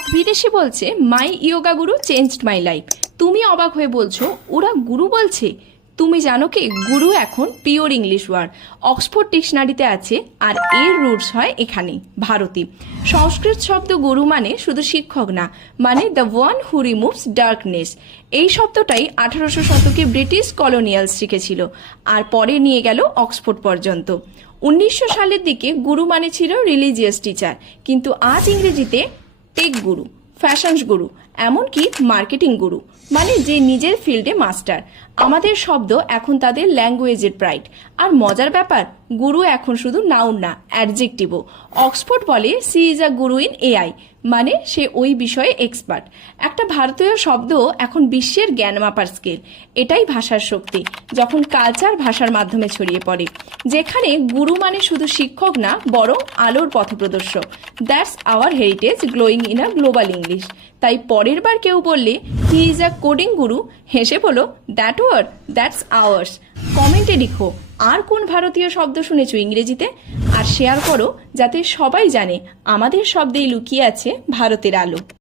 এক বিদেশি বলছে মাই yoga Guru changed my life. তুমি অবাক হয়ে বলছো ওরা গুরু বলছে। তুমি জানো কি গুরু এখন পিওর ইংলিশ ওয়ার্ড, অক্সফোর্ড ডিকশনারিতে আছে, আর এর রুটস হয় এখানেই, ভারতে। সংস্কৃত শব্দ গুরু মানে শুধু শিক্ষক না, মানে the one who removes darkness. এই শব্দটাই 1800 শতকে ব্রিটিশ কলোনিয়ালস শিখেছিল আর পরে নিয়ে গেল অক্সফোর্ড পর্যন্ত। 1900 সালের দিকে গুরু মানে ছিল রিলিজিয়াস টিচার, কিন্তু আজ ইংরেজিতে টেক গুরু, ফ্যাশনস গুরু, এমনকি মার্কেটিং গুরু, মানে যে নিজের ফিল্ডে মাস্টার। আমাদের শব্দ এখন তাদের ল্যাঙ্গুয়েজের প্রাইড। আর মজার ব্যাপার, গুরু এখন শুধু নাউন না, অ্যাডজেক্টিভও। অক্সফোর্ড বলে C is a Guru in AI, মানে সে ওই বিষয়ে এক্সপার্ট। একটা ভারতীয় শব্দ এখন বিশ্বের জ্ঞান মাপার স্কেল। এটাই ভাষার শক্তি, যখন কালচার ভাষার মাধ্যমে ছড়িয়ে পড়ে। যেখানে গুরু মানে শুধু শিক্ষক না, বরং আলোর পথপ্রদর্শক। That's our heritage glowing in a global English. তাই পরের বার কেউ বললে হি ইজ আ কোডিং গুরু, হেসে বলো দ্যাট ওয়ার্ড দ্যাটস আওয়ার্স। কমেন্টে লিখো আর কোন ভারতীয় শব্দ শুনেছো ইংরেজিতে, আর শেয়ার করো যাতে সবাই জানে আমাদের শব্দেই লুকিয়ে আছে ভারতের আলো।